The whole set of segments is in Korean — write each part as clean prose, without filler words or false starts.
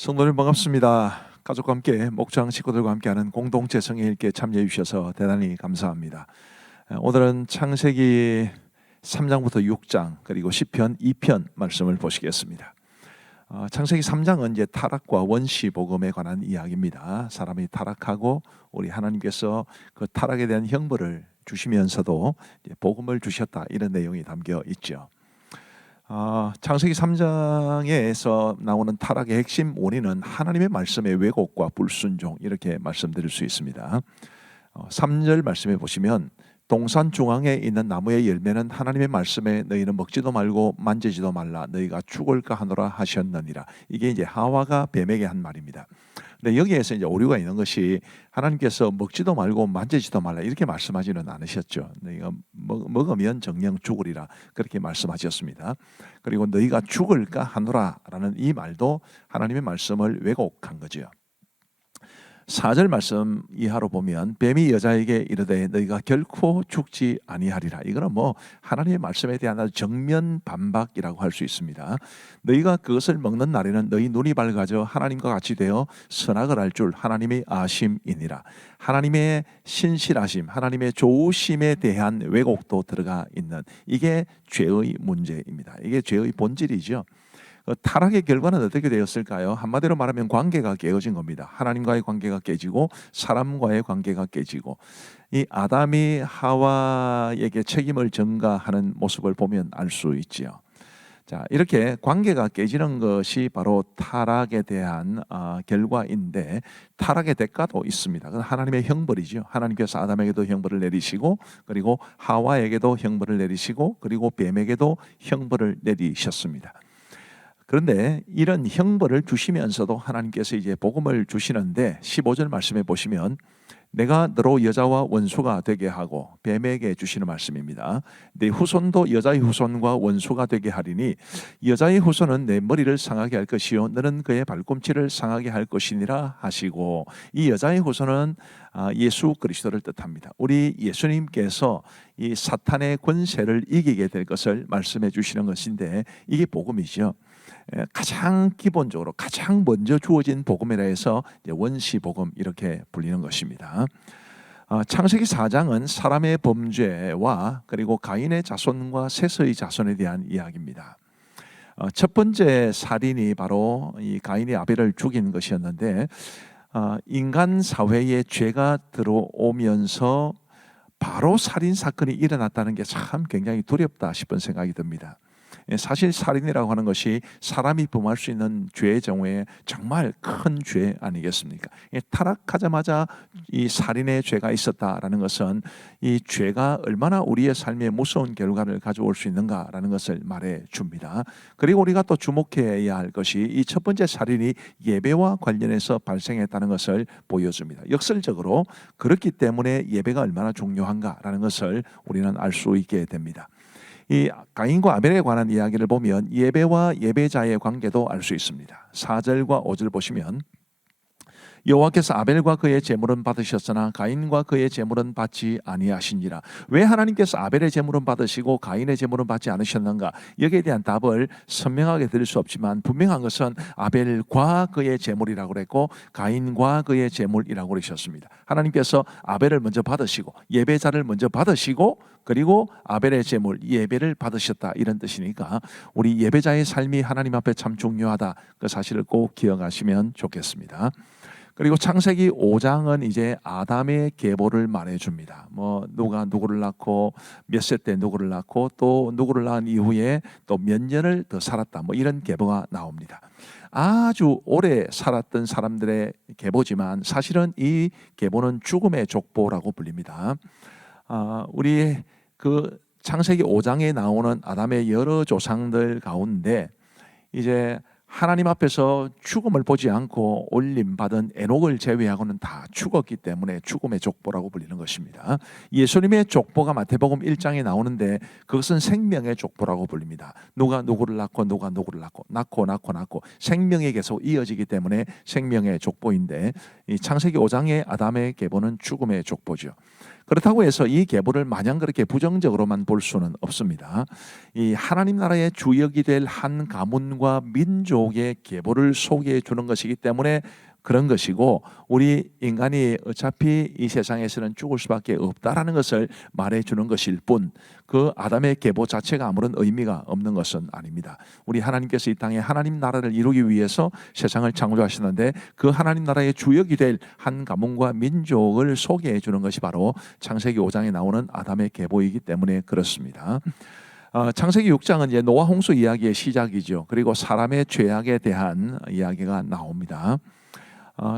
성도님 반갑습니다. 가족과 함께 목장 식구들과 함께하는 공동체 성경 읽기에 참여해 주셔서 대단히 감사합니다. 오늘은 창세기 3장부터 6장 그리고 시편 2편 말씀을 보시겠습니다. 창세기 3장은 이제 타락과 원시 복음에 관한 이야기입니다. 사람이 타락하고 우리 하나님께서 그 타락에 대한 형벌을 주시면서도 복음을 주셨다, 이런 내용이 담겨 있죠. 창세기 3장에서 나오는 타락의 핵심 원인은 하나님의 말씀의 왜곡과 불순종, 이렇게 말씀드릴 수 있습니다. 3절 말씀해 보시면 동산 중앙에 있는 나무의 열매는 하나님의 말씀에 너희는 먹지도 말고 만지지도 말라 너희가 죽을까 하노라 하셨느니라. 이게 이제 하와가 뱀에게 한 말입니다. 근데 여기에서 이제 오류가 있는 것이 하나님께서 먹지도 말고 만지지도 말라 이렇게 말씀하지는 않으셨죠. 너희가 먹으면 정령 죽으리라 그렇게 말씀하셨습니다. 그리고 너희가 죽을까 하노라라는 이 말도 하나님의 말씀을 왜곡한 거죠. 4절 말씀 이하로 보면 뱀이 여자에게 이르되 너희가 결코 죽지 아니하리라. 이거는 하나님의 말씀에 대한 아주 정면 반박이라고 할 수 있습니다. 너희가 그것을 먹는 날에는 너희 눈이 밝아져 하나님과 같이 되어 선악을 알 줄 하나님의 아심이니라. 하나님의 신실하심, 하나님의 좋으심에 대한 왜곡도 들어가 있는, 이게 죄의 문제입니다. 이게 죄의 본질이죠. 타락의 결과는 어떻게 되었을까요? 한마디로 말하면 관계가 깨어진 겁니다. 하나님과의 관계가 깨지고 사람과의 관계가 깨지고, 이 아담이 하와에게 책임을 전가하는 모습을 보면 알 수 있지요. 자, 이렇게 관계가 깨지는 것이 바로 타락에 대한 결과인데, 타락의 대가도 있습니다. 그건 하나님의 형벌이죠. 하나님께서 아담에게도 형벌을 내리시고, 그리고 하와에게도 형벌을 내리시고, 그리고 뱀에게도 형벌을 내리셨습니다. 그런데 이런 형벌을 주시면서도 하나님께서 이제 복음을 주시는데 15절 말씀해 보시면 내가 너로 여자와 원수가 되게 하고, 뱀에게 주시는 말씀입니다. 내 후손도 여자의 후손과 원수가 되게 하리니 여자의 후손은 내 머리를 상하게 할 것이요 너는 그의 발꿈치를 상하게 할 것이니라 하시고, 이 여자의 후손은 예수 그리스도를 뜻합니다. 우리 예수님께서 이 사탄의 권세를 이기게 될 것을 말씀해 주시는 것인데, 이게 복음이죠. 가장 기본적으로 가장 먼저 주어진 복음이라 해서 원시 복음 이렇게 불리는 것입니다. 창세기 4장은 사람의 범죄와 그리고 가인의 자손과 셋의 자손에 대한 이야기입니다. 첫 번째 살인이 바로 이 가인이 아벨을 죽인 것이었는데, 인간 사회에 죄가 들어오면서 바로 살인 사건이 일어났다는 게 참 굉장히 두렵다 싶은 생각이 듭니다. 사실 살인이라고 하는 것이 사람이 범할 수 있는 죄의 경우에 정말 큰 죄 아니겠습니까? 타락하자마자 이 살인의 죄가 있었다라는 것은 이 죄가 얼마나 우리의 삶에 무서운 결과를 가져올 수 있는가라는 것을 말해 줍니다. 그리고 우리가 또 주목해야 할 것이 이 첫 번째 살인이 예배와 관련해서 발생했다는 것을 보여줍니다. 역설적으로 그렇기 때문에 예배가 얼마나 중요한가라는 것을 우리는 알 수 있게 됩니다. 이 가인과 아벨에 관한 이야기를 보면 예배와 예배자의 관계도 알 수 있습니다. 4절과 5절 보시면 여호와께서 아벨과 그의 제물은 받으셨으나 가인과 그의 제물은 받지 아니하시니라. 왜 하나님께서 아벨의 제물은 받으시고 가인의 제물은 받지 않으셨는가? 여기에 대한 답을 선명하게 드릴 수 없지만 분명한 것은 아벨과 그의 제물이라고 그랬고 가인과 그의 제물이라고 그러셨습니다. 하나님께서 아벨을 먼저 받으시고 예배자를 먼저 받으시고 그리고 아벨의 제물 예배를 받으셨다, 이런 뜻이니까 우리 예배자의 삶이 하나님 앞에 참 중요하다, 그 사실을 꼭 기억하시면 좋겠습니다. 그리고 창세기 5장은 이제 아담의 계보를 말해줍니다. 누가 누구를 낳고 몇 세 때 누구를 낳고 또 누구를 낳은 이후에 또 몇 년을 더 살았다, 이런 계보가 나옵니다. 아주 오래 살았던 사람들의 계보지만 사실은 이 계보는 죽음의 족보라고 불립니다. 우리 그 창세기 5장에 나오는 아담의 여러 조상들 가운데 이제 하나님 앞에서 죽음을 보지 않고 올림받은 에녹을 제외하고는 다 죽었기 때문에 죽음의 족보라고 불리는 것입니다. 예수님의 족보가 마태복음 1장에 나오는데 그것은 생명의 족보라고 불립니다. 누가 누구를 낳고 누가 누구를 낳고 생명이 계속 이어지기 때문에 생명의 족보인데, 이 창세기 5장의 아담의 계보는 죽음의 족보죠. 그렇다고 해서 이 계보를 마냥 그렇게 부정적으로만 볼 수는 없습니다. 이 하나님 나라의 주역이 될 한 가문과 민족의 계보를 소개해 주는 것이기 때문에 그런 것이고, 우리 인간이 어차피 이 세상에서는 죽을 수밖에 없다라는 것을 말해주는 것일 뿐, 그 아담의 계보 자체가 아무런 의미가 없는 것은 아닙니다. 우리 하나님께서 이 땅에 하나님 나라를 이루기 위해서 세상을 창조하시는데, 그 하나님 나라의 주역이 될 한 가문과 민족을 소개해 주는 것이 바로 창세기 5장에 나오는 아담의 계보이기 때문에 그렇습니다. 창세기 6장은 이제 노아 홍수 이야기의 시작이죠. 그리고 사람의 죄악에 대한 이야기가 나옵니다.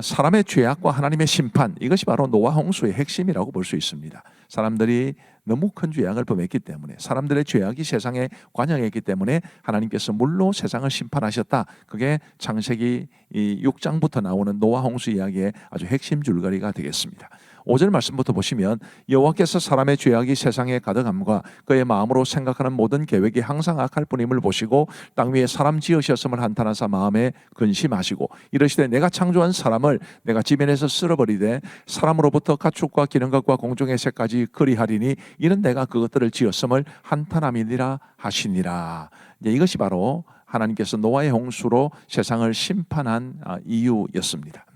사람의 죄악과 하나님의 심판, 이것이 바로 노아 홍수의 핵심이라고 볼 수 있습니다. 사람들이 너무 큰 죄악을 범했기 때문에, 사람들의 죄악이 세상에 관영했기 때문에 하나님께서 물로 세상을 심판하셨다. 그게 창세기 6장부터 나오는 노아 홍수 이야기의 아주 핵심 줄거리가 되겠습니다. 5절 말씀부터 보시면, 여호와께서 사람의 죄악이 세상에 가득함과 그의 마음으로 생각하는 모든 계획이 항상 악할 뿐임을 보시고 땅 위에 사람 지으셨음을 한탄하사 마음에 근심하시고 이르시되 내가 창조한 사람을 내가 지면에서 쓸어버리되 사람으로부터 가축과 기는 것과 공중의 새까지 그리하리니 이는 내가 그것들을 지었음을 한탄함이니라 하시니라. 이것이 바로 하나님께서 노아의 홍수로 세상을 심판한 이유였습니다.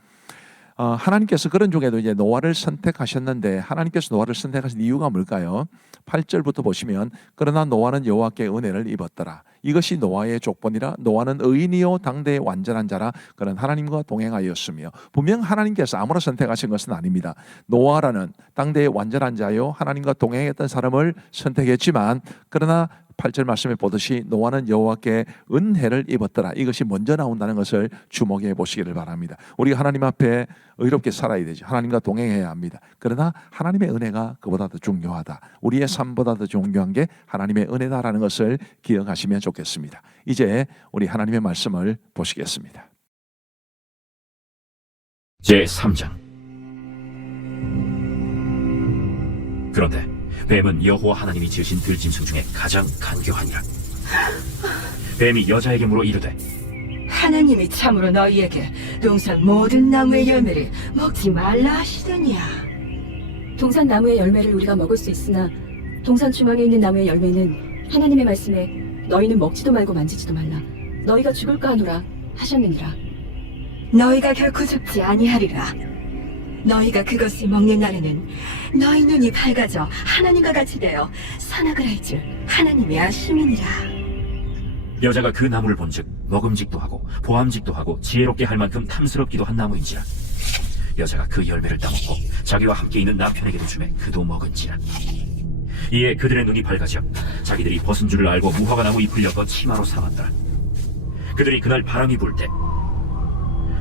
하나님께서 그런 중에도 이제 노아를 선택하셨는데, 하나님께서 노아를 선택하신 이유가 뭘까요? 8절부터 보시면, 그러나 노아는 여호와께 은혜를 입었더라. 이것이 노아의 족본이라. 노아는 의인이요 당대의 완전한 자라. 그는 하나님과 동행하였으며. 분명 하나님께서 아무나 선택하신 것은 아닙니다. 노아라는 당대의 완전한 자요 하나님과 동행했던 사람을 선택했지만, 그러나 8절 말씀에 보듯이 노아는 여호와께 은혜를 입었더라. 이것이 먼저 나온다는 것을 주목해 보시기를 바랍니다. 우리가 하나님 앞에 의롭게 살아야 되죠. 하나님과 동행해야 합니다. 그러나 하나님의 은혜가 그보다 더 중요하다. 우리의 삶보다 더 중요한 게 하나님의 은혜다라는 것을 기억하시면 좋겠습니다. 이제 우리 하나님의 말씀을 보시겠습니다. 제3장. 그런데 뱀은 여호와 하나님이 지으신 들짐승 중에 가장 간교하니라. 뱀이 여자에게 물어 이르되, 하나님이 참으로 너희에게 동산 모든 나무의 열매를 먹지 말라 하시더니야. 동산 나무의 열매를 우리가 먹을 수 있으나 동산 주망에 있는 나무의 열매는 하나님의 말씀에 너희는 먹지도 말고 만지지도 말라, 너희가 죽을까 하노라 하셨느니라. 너희가 결코 죽지 아니하리라. 너희가 그것을 먹는 날에는 너희 눈이 밝아져 하나님과 같이 되어 선악을 할 줄 하나님이 아심이니라. 여자가 그 나무를 본즉 먹음직도 하고 보암직도 하고 지혜롭게 할 만큼 탐스럽기도 한 나무인지라. 여자가 그 열매를 따먹고 자기와 함께 있는 남편에게도 주매 그도 먹은지라. 이에 그들의 눈이 밝아져 자기들이 벗은 줄을 알고 무화과 나무 잎을 엮어 치마로 삼았더라. 그들이 그날 바람이 불 때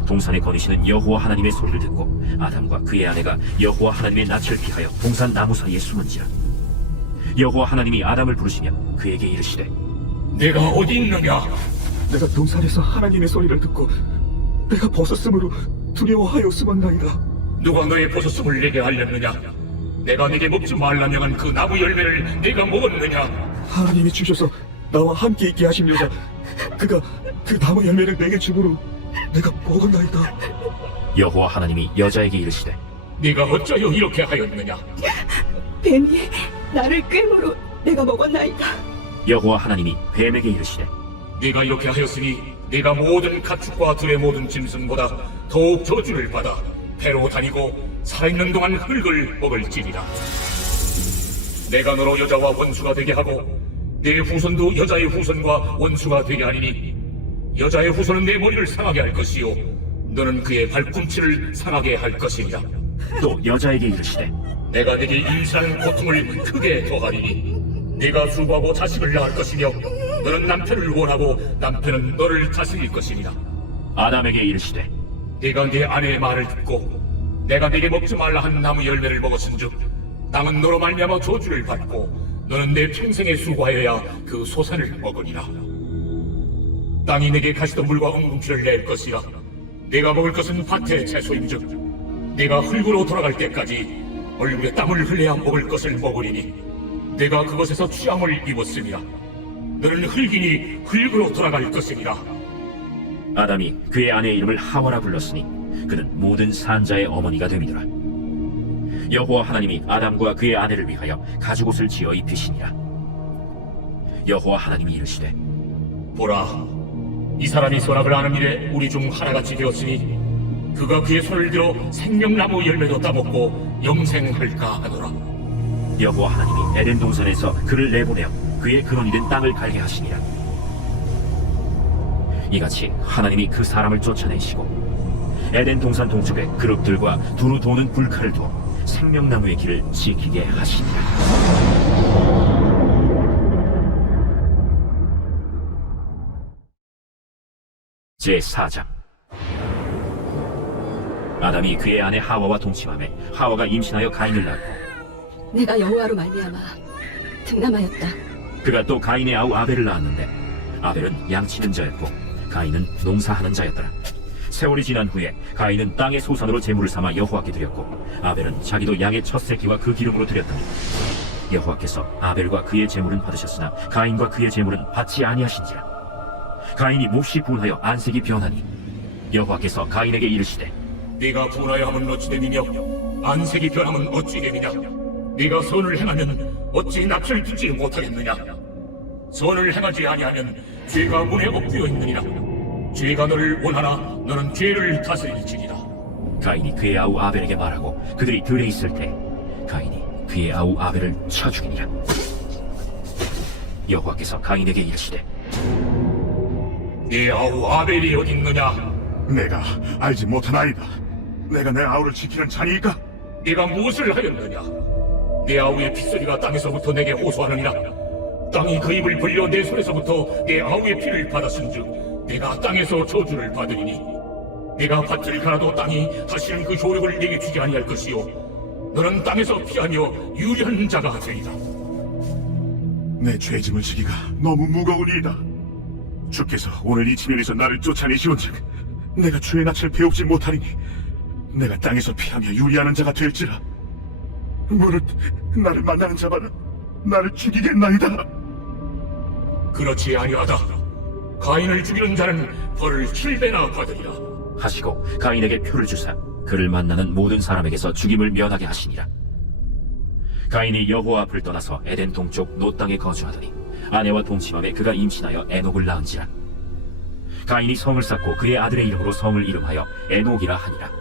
동산에 거니시는 여호와 하나님의 소리를 듣고 아담과 그의 아내가 여호와 하나님의 낯을 피하여 동산 나무 사이에 숨은지라. 여호와 하나님이 아담을 부르시며 그에게 이르시되, 내가 어디 있느냐? 내가 동산에서 하나님의 소리를 듣고 내가 벗었으므로 두려워하였으만나이다. 누가 너의 벗었음을 내게 알렸느냐? 내가 네게 먹지 말라 명한 그 나무 열매를 네가 먹었느냐? 하나님이 주셔서 나와 함께 있게 하신 여자, 그가 그 나무 열매를 내게 주므로 내가 먹었나이다. 여호와 하나님이 여자에게 이르시되, 네가 어쩌여 이렇게 하였느냐? 뱀이 나를 꿰므로 내가 먹었나이다. 여호와 하나님이 뱀에게 이르시되, 네가 이렇게 하였으니 네가 모든 가축과 들의 모든 짐승보다 더욱 저주를 받아 배로 다니고 살아있는 동안 흙을 먹을지니라. 내가 너로 여자와 원수가 되게 하고 내 후손도 여자의 후손과 원수가 되게 하리니 여자의 후손은 내 머리를 상하게 할 것이요 너는 그의 발꿈치를 상하게 할 것이니라. 또 여자에게 이르시되, 내가 네게 임신하는 고통을 크게 더하리니 네가 수고하고 자식을 낳을 것이며 너는 남편을 원하고 남편은 너를 다스릴 것이니라. 아담에게 이르시되, 네가 네 아내의 말을 듣고 내가 네게 먹지 말라 한 나무 열매를 먹었은즉 땅은 너로 말미암아 저주를 받고 너는 내 평생에 수고하여야 그 소산을 먹으리라. 땅이 내게 가시던 물과 엉겅퀴를 낼 것이라. 내가 먹을 것은 밭의 채소인즉 내가 흙으로 돌아갈 때까지 얼굴에 땀을 흘려야 먹을 것을 먹으리니 내가 그것에서 취함을 입었으니라. 너는 흙이니 흙으로 돌아갈 것이니라. 아담이 그의 아내의 이름을 하와라 불렀으니 그는 모든 산자의 어머니가 됨이더라. 여호와 하나님이 아담과 그의 아내를 위하여 가죽옷을 지어 입히시니라. 여호와 하나님이 이르시되 보라, 이 사람이 선악을 아는 일에 우리 중 하나같이 되었으니 그가 그의 손을 들어 생명나무 열매도 따먹고 영생할까 하노라. 여호와 하나님이 에덴 동산에서 그를 내보내어 그의 근원이 된 땅을 갈게 하시니라. 이같이 하나님이 그 사람을 쫓아내시고 에덴 동산 동쪽에 그룹들과 두루 도는 불칼을 두어 생명나무의 길을 지키게 하시니라. 제4장. 아담이 그의 아내 하와와 동침하매 하와가 임신하여 가인을 낳고 내가 여호와로 말미암아 등남하였다. 그가 또 가인의 아우 아벨을 낳았는데 아벨은 양치는 자였고 가인은 농사하는 자였더라. 세월이 지난 후에 가인은 땅의 소산으로 제물을 삼아 여호와께 드렸고 아벨은 자기도 양의 첫 새끼와 그 기름으로 드렸더니 여호와께서 아벨과 그의 제물은 받으셨으나 가인과 그의 제물은 받지 아니하신지라. 가인이 몹시 분하여 안색이 변하니 여호와께서 가인에게 이르시되 네가 분하여 하면 어찌 되느냐? 안색이 변하면 어찌 되느냐? 네가 선을 행하면 어찌 낯을 두지 못하겠느냐? 선을 행하지 아니하면 죄가 문에 엎드려 있느니라. 죄가 너를 원하나 너는 죄를 다스릴지니라. 가인이 그의 아우 아벨에게 말하고 그들이 들에 있을 때 가인이 그의 아우 아벨을 쳐 죽이니라. 여호와께서 가인에게 이르시되 네 아우 아벨이 어디 있느냐? 내가 알지 못하나이다. 내가 내 아우를 지키는 자니까? 네가 무엇을 하였느냐? 내 아우의 핏소리가 땅에서부터 내게 호소하느니라. 땅이 그 입을 벌려 내 손에서부터 내 아우의 피를 받았은즉 내가 땅에서 저주를 받으리니 네가 밭을 갈아도 땅이 다시는 그 효력을 네게 주지 아니할 것이요 너는 땅에서 피하며 유리한 자가 되리라. 내 죄짐을 지기가 너무 무거우니이다. 주께서 오늘 이 지면에서 나를 쫓아내시온즉 내가 주의 낯을 배우지 못하리니 내가 땅에서 피하며 유리하는 자가 될지라. 무릇 나를 만나는 자마다 나를 죽이겠나이다. 그렇지 아니하다. 가인을 죽이는 자는 벌을 7배나 받으리라. 하시고 가인에게 표를 주사 그를 만나는 모든 사람에게서 죽임을 면하게 하시니라. 가인이 여호와 앞을 떠나서 에덴 동쪽 노 땅에 거주하더니 아내와 동침함에 그가 임신하여 에녹을 낳은지라. 가인이 성을 쌓고 그의 아들의 이름으로 성을 이름하여 에녹이라 하니라.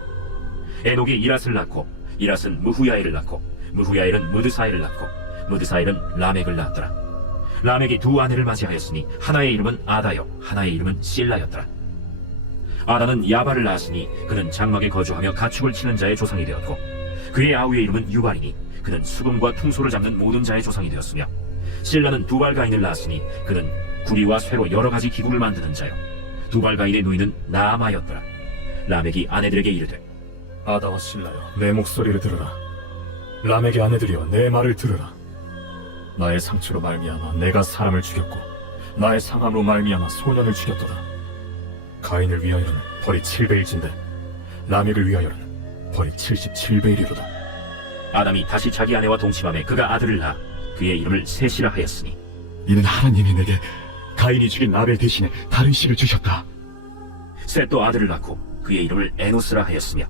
에녹이 이랏을 낳고 이랏은 무후야엘을 낳고 무후야엘은 무드사엘을 낳고 무드사엘은 라멕을 낳았더라. 라멕이 두 아내를 맞이하였으니 하나의 이름은 아다요 하나의 이름은 실라였더라. 아다는 야발을 낳았으니 그는 장막에 거주하며 가축을 치는 자의 조상이 되었고 그의 아우의 이름은 유발이니 그는 수금과 퉁소를 잡는 모든 자의 조상이 되었으며 실라는 두발가인을 낳았으니 그는 구리와 쇠로 여러 가지 기구를 만드는 자요 두발가인의 누이는 나아마였더라. 라멕이 아내들에게 이르되 아다와 실라여, 내 목소리를 들으라. 라멕의 아내들이여, 내 말을 들으라. 나의 상처로 말미암아 내가 사람을 죽였고 나의 상함으로 말미암아 소년을 죽였도다. 가인을 위하여는 벌이 7배일진데 라멕을 위하여는 벌이 77배이리로다. 아담이 다시 자기 아내와 동침함에 그가 아들을 낳아 그의 이름을 셋이라 하였으니 이는 하나님이 내게 가인이 죽인 아벨 대신에 다른 씨를 주셨다. 셋도 아들을 낳고 그의 이름을 에노스라 하였으며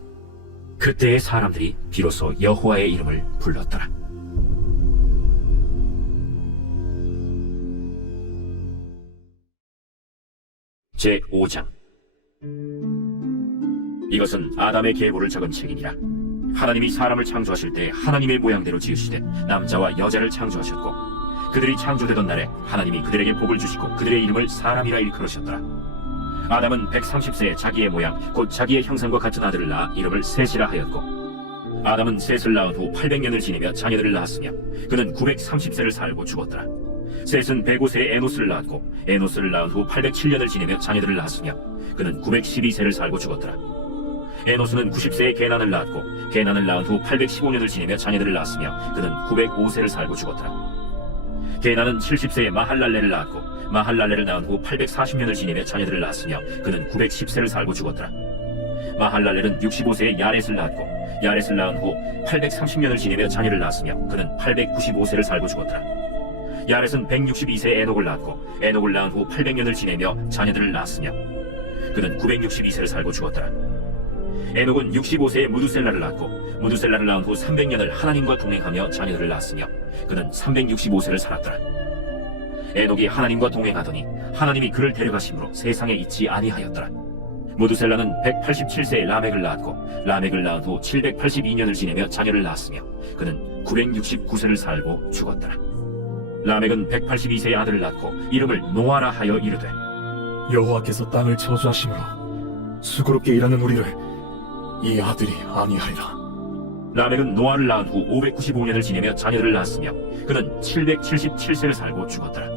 그때의 사람들이 비로소 여호와의 이름을 불렀더라. 제5장. 이것은 아담의 계보를 적은 책이니라. 하나님이 사람을 창조하실 때 하나님의 모양대로 지으시되 남자와 여자를 창조하셨고 그들이 창조되던 날에 하나님이 그들에게 복을 주시고 그들의 이름을 사람이라 일컬으셨더라. 아담은 130세에 자기의 모양 곧 자기의 형상과 같은 아들을 낳아 이름을 셋이라 하였고 아담은 셋을 낳은 후 800년을 지내며 자녀들을 낳았으며 그는 930세를 살고 죽었더라. 셋은 105세에 에노스를 낳았고 에노스를 낳은 후 807년을 지내며 자녀들을 낳았으며 그는 912세를 살고 죽었더라. 에노스는 90세에 게난을 낳았고 게난을 낳은 후 815년을 지내며 자녀들을 낳았으며 그는 905세를 살고 죽었더라. 게난은 70세에 마할랄레를 낳았고 마할랄레를 낳은 후 840년을 지내며 자녀들을 낳았으며 그는 910세를 살고 죽었더라. 마할랄레는 65세에 야렛을 낳았고 야렛을 낳은 후 830년을 지내며 자녀를 낳았으며 그는 895세를 살고 죽었더라. 야렛은 162세에 에녹을 낳았고 에녹을 낳은 후 800년을 지내며 자녀들을 낳았으며 그는 962세를 살고 죽었더라. 에녹은 65세에 무두셀라를 낳고 무두셀라를 낳은 후 300년을 하나님과 동행하며 자녀들을 낳았으며 그는 365세를 살았더라. 에녹이 하나님과 동행하더니 하나님이 그를 데려가심으로 세상에 있지 아니하였더라. 무두셀라는 187세에 라멕을 낳았고 라멕을 낳은 후 782년을 지내며 자녀를 낳았으며 그는 969세를 살고 죽었더라. 라멕은 182세의 아들을 낳고 이름을 노아라 하여 이르되 여호와께서 땅을 저주하심으로 수고롭게 일하는 우리를 이 아들이 아니하리라. 라멕은 노아를 낳은 후 595년을 지내며 자녀들을 낳았으며 그는 777세를 살고 죽었더라.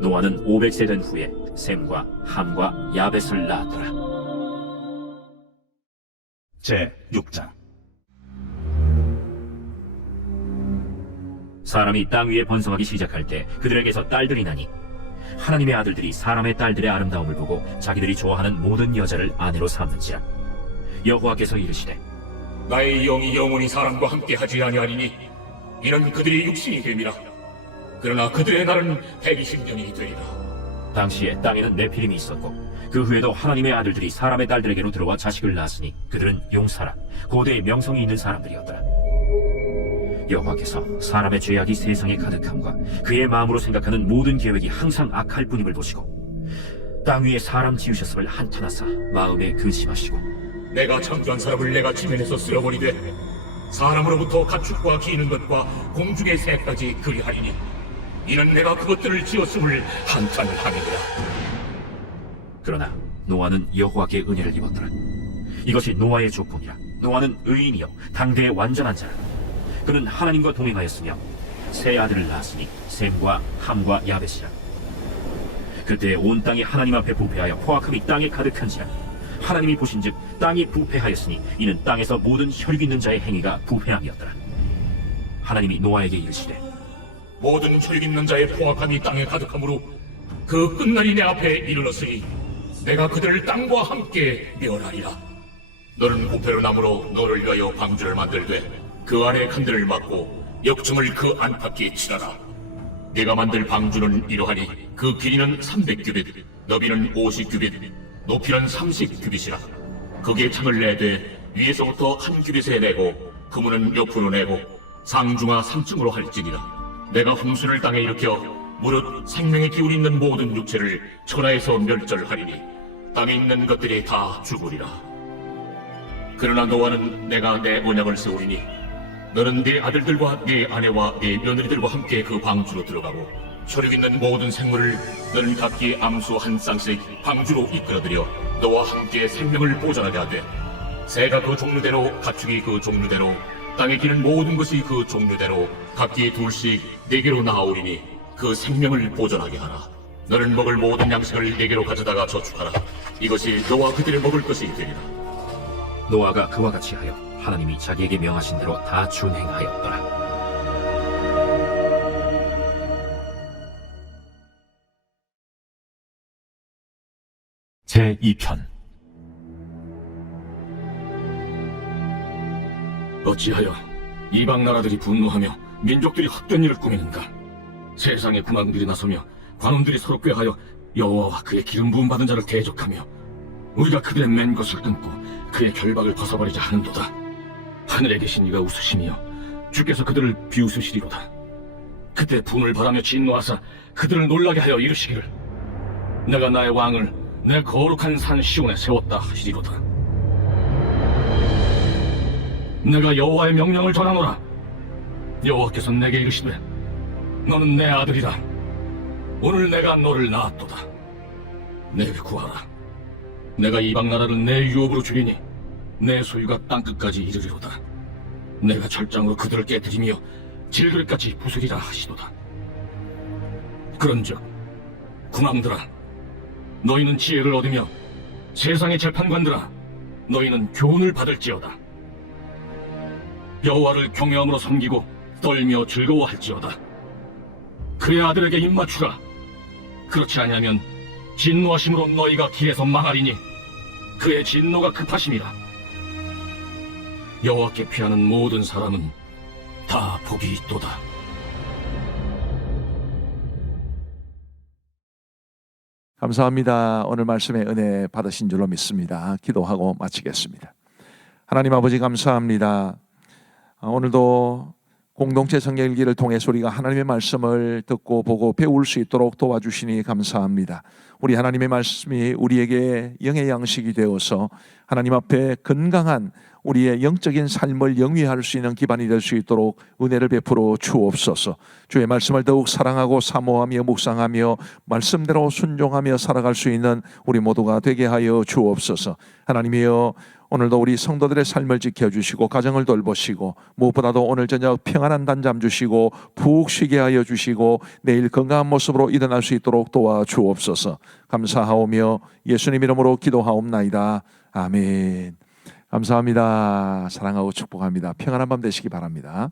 노아는 500세 된 후에 셈과 함과 야벳을 낳았더라. 제 6장. 사람이 땅 위에 번성하기 시작할 때 그들에게서 딸들이 나니 하나님의 아들들이 사람의 딸들의 아름다움을 보고 자기들이 좋아하는 모든 여자를 아내로 삼는지라. 여호와께서 이르시되 나의 영이 영원히 사람과 함께 하지 아니하리니 이는 그들이 육신이 됨이라. 그러나 그들의 날은 120년이 되리라. 당시에 땅에는 네피림이 있었고 그 후에도 하나님의 아들들이 사람의 딸들에게로 들어와 자식을 낳았으니 그들은 용사라 고대의 명성이 있는 사람들이었더라. 여호와께서 사람의 죄악이 세상에 가득함과 그의 마음으로 생각하는 모든 계획이 항상 악할 뿐임을 보시고 땅 위에 사람 지으셨음을 한탄하사 마음에 근심하시고 내가 창조한 사람을 내가 지면에서 쓸어버리되 사람으로부터 가축과 기는 것과 공중의 새까지 그리하리니 이는 내가 그것들을 지었음을 한탄을 하느니라. 그러나 노아는 여호와께 은혜를 입었더라. 이것이 노아의 조건이라. 노아는 의인이요 당대의 완전한 자라. 그는 하나님과 동행하였으며 세 아들을 낳았으니 셈과 함과 야벳이라. 그때 온 땅이 하나님 앞에 부패하여 포악함이 땅에 가득한지라. 하나님이 보신즉 땅이 부패하였으니 이는 땅에서 모든 혈육 있는 자의 행위가 부패함이었더라. 하나님이 노아에게 이르시되 모든 혈육 있는 자의 포악함이 땅에 가득하므로 그 끝날이 내 앞에 이르렀으니 내가 그들을 땅과 함께 멸하리라. 너는 부패로 나무로 너를 위하여 방주를 만들되 그 안에 칸들을 막고 역청을 그 안팎에 칠하라. 네가 만들 방주는 이러하니 그 길이는 300규빗, 너비는 50규빗, 높이는 30규빗이라. 거기에 창을 내되 위에서부터 한 규빗에 내고 그문은 옆으로 내고 상중하 3층으로 할지니라. 내가 홍수를 땅에 일으켜 무릇 생명의 기운이 있는 모든 육체를 천하에서 멸절하리니 땅에 있는 것들이 다 죽으리라. 그러나 노아는 내가 내 언약을 세우리니 너는 네 아들들과 네 아내와 네 며느리들과 함께 그 방주로 들어가고 혈육 있는 모든 생물을 너는 각기 암수 한 쌍씩 방주로 이끌어들여 너와 함께 생명을 보존하게 하되 새가 그 종류대로 가축이 그 종류대로 땅에 기는 모든 것이 그 종류대로 각기 둘씩 네개로 나아오리니 그 생명을 보존하게 하라. 너는 먹을 모든 양식을 네개로 가져다가 저축하라. 이것이 너와 그들의 먹을 것이 되리라. 노아가 그와 같이 하여 하나님이 자기에게 명하신 대로 다 준행하였더라. 제2편. 어찌하여 이방 나라들이 분노하며 민족들이 헛된 일을 꾸미는가? 세상의 군왕들이 나서며 관원들이 서로 꾀하여 여호와와 그의 기름 부음 받은 자를 대적하며 우리가 그들의 맨 것을 끊고 그의 결박을 벗어버리자 하는도다. 하늘에 계신 이가 웃으시며 주께서 그들을 비웃으시리로다. 그때 분을 바라며 진노하사 그들을 놀라게 하여 이르시기를 내가 나의 왕을 내 거룩한 산 시온에 세웠다 하시리로다. 내가 여호와의 명령을 전하노라. 여호와께서 내게 이르시되 너는 내 아들이라. 오늘 내가 너를 낳았도다. 내게 구하라. 내가 이방 나라를 내 유업으로 주리니 내 소유가 땅끝까지 이르리로다. 내가 철장으로 그들을 깨뜨리며 질그릇같이 부수리라 하시도다. 그런즉 군왕들아 너희는 지혜를 얻으며 세상의 재판관들아 너희는 교훈을 받을지어다. 여호와를 경외함으로 섬기고 떨며 즐거워할지어다. 그의 아들에게 입맞추라. 그렇지 아니하면 진노하심으로 너희가 길에서 망하리니 그의 진노가 급하심이라. 여호와께 피하는 모든 사람은 다 복이 있도다. 감사합니다. 오늘 말씀에 은혜 받으신 줄로 믿습니다. 기도하고 마치겠습니다. 하나님 아버지 감사합니다. 오늘도 공동체 성경일기를 통해서 우리가 하나님의 말씀을 듣고 보고 배울 수 있도록 도와주시니 감사합니다. 우리 하나님의 말씀이 우리에게 영의 양식이 되어서 하나님 앞에 건강한 우리의 영적인 삶을 영위할 수 있는 기반이 될 수 있도록 은혜를 베풀어 주옵소서. 주의 말씀을 더욱 사랑하고 사모하며 묵상하며 말씀대로 순종하며 살아갈 수 있는 우리 모두가 되게 하여 주옵소서. 하나님이여, 오늘도 우리 성도들의 삶을 지켜주시고 가정을 돌보시고 무엇보다도 오늘 저녁 평안한 단잠 주시고 푹 쉬게 하여 주시고 내일 건강한 모습으로 일어날 수 있도록 도와주옵소서. 감사하오며 예수님 이름으로 기도하옵나이다. 아멘. 감사합니다. 사랑하고 축복합니다. 평안한 밤 되시기 바랍니다.